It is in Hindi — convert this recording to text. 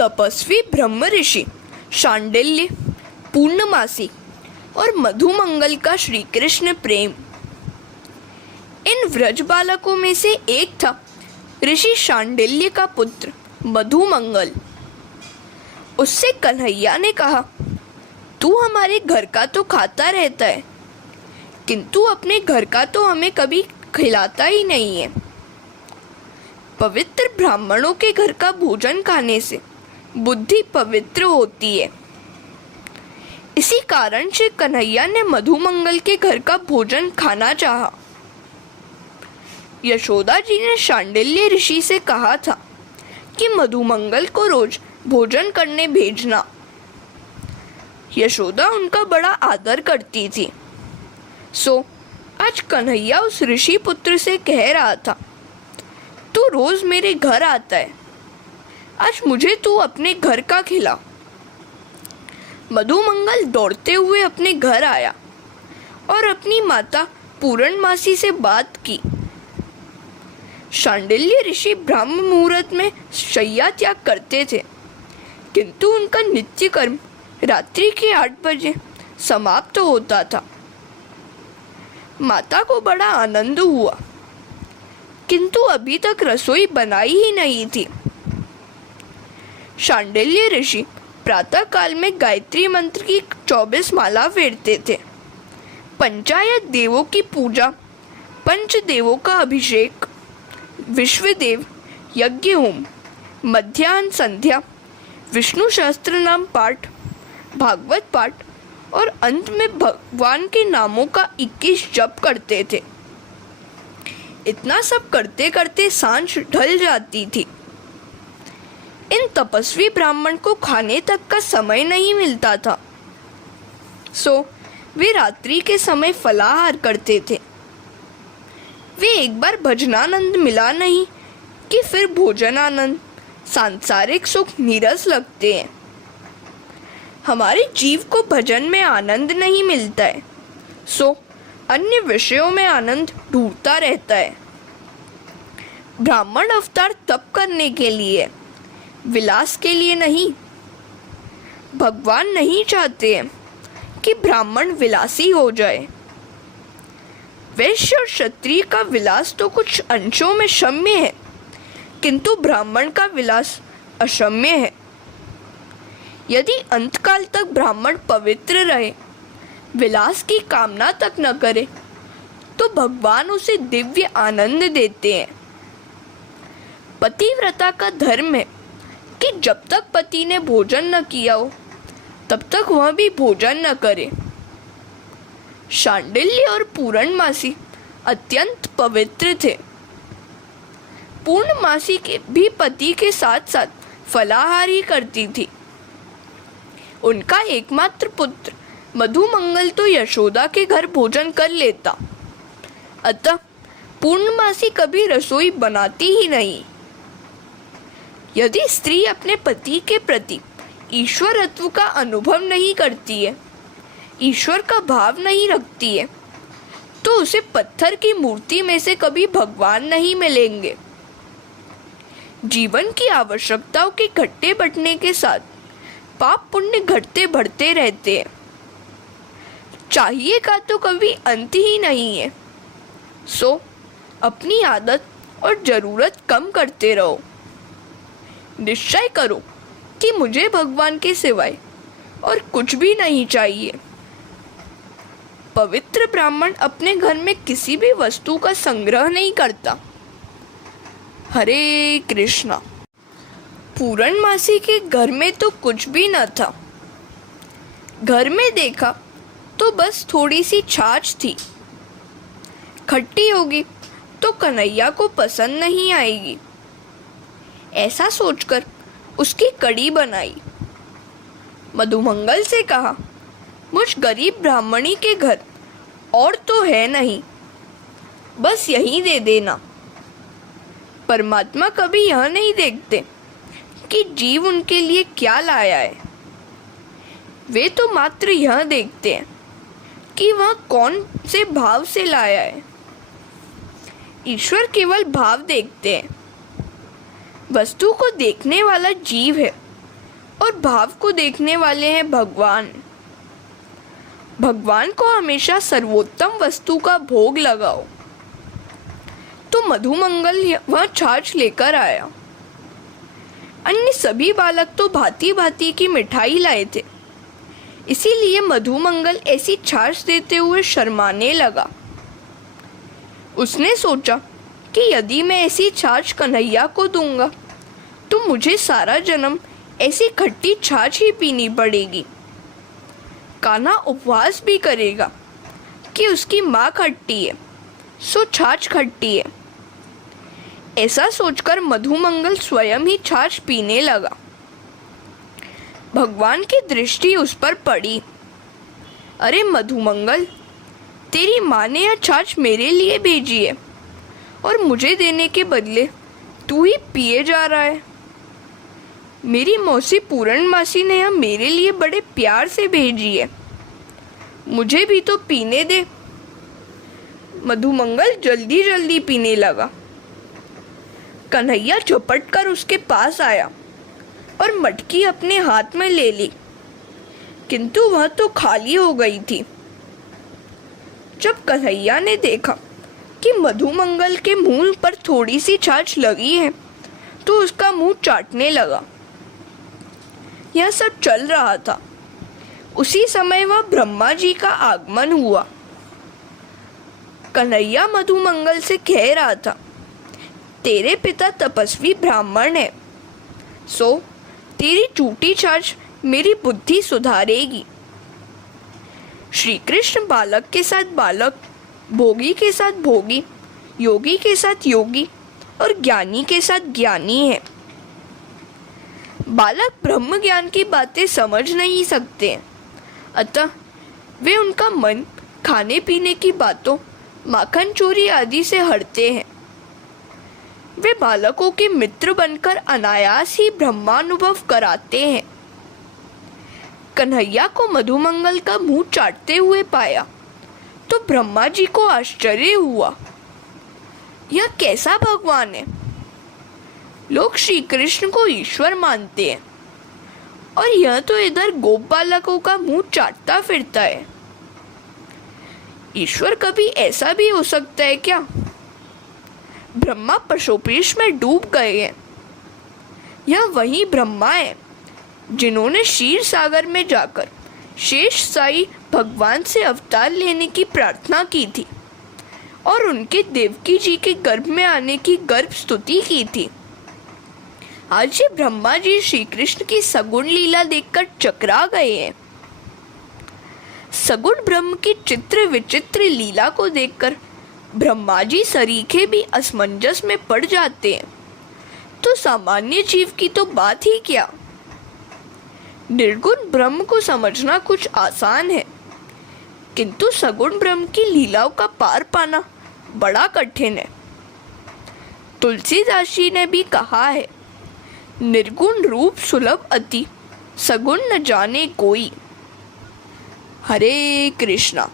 तपस्वी ब्रह्म ऋषि शांडिल्य, पूर्णमासी और मधुमंगल का श्री कृष्ण प्रेम। इन व्रज बालकों में से एक था ऋषि शांडिल्य का पुत्र मधुमंगल। उससे कन्हैया ने कहा, तू हमारे घर का तो खाता रहता है, किंतु अपने घर का तो हमें कभी खिलाता ही नहीं है। पवित्र ब्राह्मणों के घर का भोजन खाने से बुद्धि पवित्र होती है। इसी कारण से कन्हैया ने मधुमंगल के घर का भोजन खाना चाहा। यशोदा जी ने शांडिल्य ऋषि से कहा था कि मधुमंगल को रोज भोजन करने भेजना। यशोदा उनका बड़ा आदर करती थी। सो आज कन्हैया उस ऋषि पुत्र से कह रहा था, तू रोज मेरे घर आता है, आज मुझे तू अपने घर का खिला। मधुमंगल दौड़ते हुए अपने घर आया और अपनी माता पूर्णमासी से बात की। शांडिल्य ऋषि ब्रह्म मुहूर्त में शय्या त्याग करते थे, किंतु उनका नित्य कर्म रात्रि के 8 बजे समाप्त होता था। माता को बड़ा आनंद हुआ, किंतु अभी तक रसोई बनाई ही नहीं थी। शांडिल्य ऋषि प्रातः काल में गायत्री मंत्र की 24 माला फेरते थे। पंचायत देवों की पूजा, पंच देवों का अभिषेक, विश्वदेव यज्ञ होम, मध्याह्न संध्या, विष्णु सहस्त्र नाम पाठ, भागवत पाठ और अंत में भगवान के नामों का 21 जप करते थे। इतना सब करते करते सांझ ढल जाती थी। इन तपस्वी ब्राह्मण को खाने तक का समय नहीं मिलता था, सो वे रात्रि के समय फलाहार करते थे। वे एक बार भजनानंद मिला नहीं कि फिर भोजन आनंद, सांसारिक सुख नीरस लगते हैं। हमारे जीव को भजन में आनंद नहीं मिलता है, सो अन्य विषयों में आनंद ढूंढता रहता है। ब्राह्मण अवतार तप करने के लिए, विलास के लिए नहीं। भगवान नहीं चाहते हैं कि ब्राह्मण विलासी हो जाए। वैश्य और क्षत्रिय का विलास तो कुछ अंशों में क्षम्य है, किंतु ब्राह्मण का विलास अक्षम्य है। यदि अंतकाल तक ब्राह्मण पवित्र रहे, विलास की कामना तक न करे, तो भगवान उसे दिव्य आनंद देते हैं। पतिव्रता का धर्म है कि जब तक पति ने भोजन न किया हो, तब तक वह भी भोजन न करे। शांडिल्य और पूर्णमासी अत्यंत पवित्र थे। पूर्णमासी के भी पति के साथ साथ फलाहार ही करती थी। उनका एकमात्र पुत्र मधुमंगल तो यशोदा के घर भोजन कर लेता, अतः पूर्णमासी कभी रसोई बनाती ही नहीं। यदि स्त्री अपने पति के प्रति ईश्वरत्व का अनुभव नहीं करती है, ईश्वर का भाव नहीं रखती है, तो उसे पत्थर की मूर्ति में से कभी भगवान नहीं मिलेंगे। जीवन की आवश्यकताओं के घटते बढ़ने के साथ पाप पुण्य घटते बढ़ते रहते हैं। चाहिए का तो कभी अंत ही नहीं है, सो अपनी आदत और जरूरत कम करते रहो। निश्चय करो कि मुझे भगवान के सिवाय और कुछ भी नहीं चाहिए। पवित्र ब्राह्मण अपने घर में किसी भी वस्तु का संग्रह नहीं करता। हरे कृष्णा। पूर्णमासी के घर में तो कुछ भी न था। घर में देखा तो बस थोड़ी सी छाछ थी। खट्टी होगी तो कन्हैया को पसंद नहीं आएगी, ऐसा सोचकर उसकी कड़ी बनाई। मधुमंगल से कहा, मुझ गरीब ब्राह्मणी के घर और तो है नहीं, बस यही दे देना। परमात्मा कभी यह नहीं देखते कि जीव उनके लिए क्या लाया है, वे तो मात्र यह देखते हैं कि वह कौन से भाव से लाया है। ईश्वर केवल भाव देखते हैं। वस्तु को देखने वाला जीव है, और भाव को देखने वाले हैं भगवान। भगवान को हमेशा सर्वोत्तम वस्तु का भोग लगाओ। तो मधुमंगल वह छाछ लेकर आया। अन्य सभी बालक तो भांति भांति की मिठाई लाए थे, इसीलिए मधुमंगल ऐसी छाछ देते हुए शर्माने लगा। उसने सोचा कि यदि मैं ऐसी छाछ कन्हैया को दूंगा तो मुझे सारा जन्म ऐसी खट्टी छाछ ही पीनी पड़ेगी। कान्हा उपवास भी करेगा कि उसकी माँ खट्टी है सो छाछ खट्टी है। ऐसा सोचकर मधुमंगल स्वयं ही छाछ पीने लगा। भगवान की दृष्टि उस पर पड़ी। अरे मधुमंगल, तेरी माँ ने यह छाछ मेरे लिए भेजी है और मुझे देने के बदले तू ही पिए जा रहा है। मेरी मौसी पूरणमासी ने यह मेरे लिए बड़े प्यार से भेजी है, मुझे भी तो पीने दे। मधुमंगल जल्दी जल्दी पीने लगा। कन्हैया झपट कर उसके पास आया और मटकी अपने हाथ में ले ली, किंतु वह तो खाली हो गई थी। जब कन्हैया ने देखा कि मधुमंगल के मुंह पर थोड़ी सी छाछ लगी है तो उसका मुंह चाटने लगा। यह सब चल रहा था। उसी समय वह ब्रह्मा जी का आगमन हुआ। कन्हैया मधुमंगल से कह रहा था, तेरे पिता तपस्वी ब्राह्मण है, सो तेरी झूठी छाछ मेरी बुद्धि सुधारेगी। श्री कृष्ण बालक के साथ बालक, भोगी के साथ भोगी, योगी के साथ योगी और ज्ञानी के साथ ज्ञानी है। बालक ब्रह्म ज्ञान की बातें समझ नहीं सकते, अतः वे उनका मन खाने पीने की बातों, माखन चोरी आदि से हटते हैं। वे बालकों के मित्र बनकर अनायास ही ब्रह्मानुभव कराते हैं। कन्हैया को मधुमंगल का मुंह चाटते हुए पाया तो ब्रह्मा जी को आश्चर्य हुआ। यह कैसा भगवान है? लोग श्री कृष्ण को ईश्वर मानते हैं और यह तो इधर गोप बालकों का मुंह चाटता फिरता है। ईश्वर कभी ऐसा भी हो सकता है क्या? ब्रह्मा पशुपेश में डूब गए हैं। यह वही ब्रह्मा है जिन्होंने क्षीर सागर में जाकर शेष साई भगवान से अवतार लेने की प्रार्थना की थी और उनके देवकी जी के गर्भ में आने की गर्भ स्तुति की थी। आज ये ब्रह्मा जी श्री कृष्ण की सगुण लीला देखकर चकरा गए हैं। सगुण ब्रह्म की चित्र विचित्र लीला को देखकर ब्रह्मा जी सरीखे भी असमंजस में पड़ जाते हैं, तो सामान्य जीव की तो बात ही क्या। निर्गुण ब्रह्म को समझना कुछ आसान है, किंतु सगुण ब्रह्म की लीलाओं का पार पाना बड़ा कठिन है। तुलसीदास जी ने भी कहा है, निर्गुण रूप सुलभ अति, सगुण न जाने कोई। हरे कृष्णा।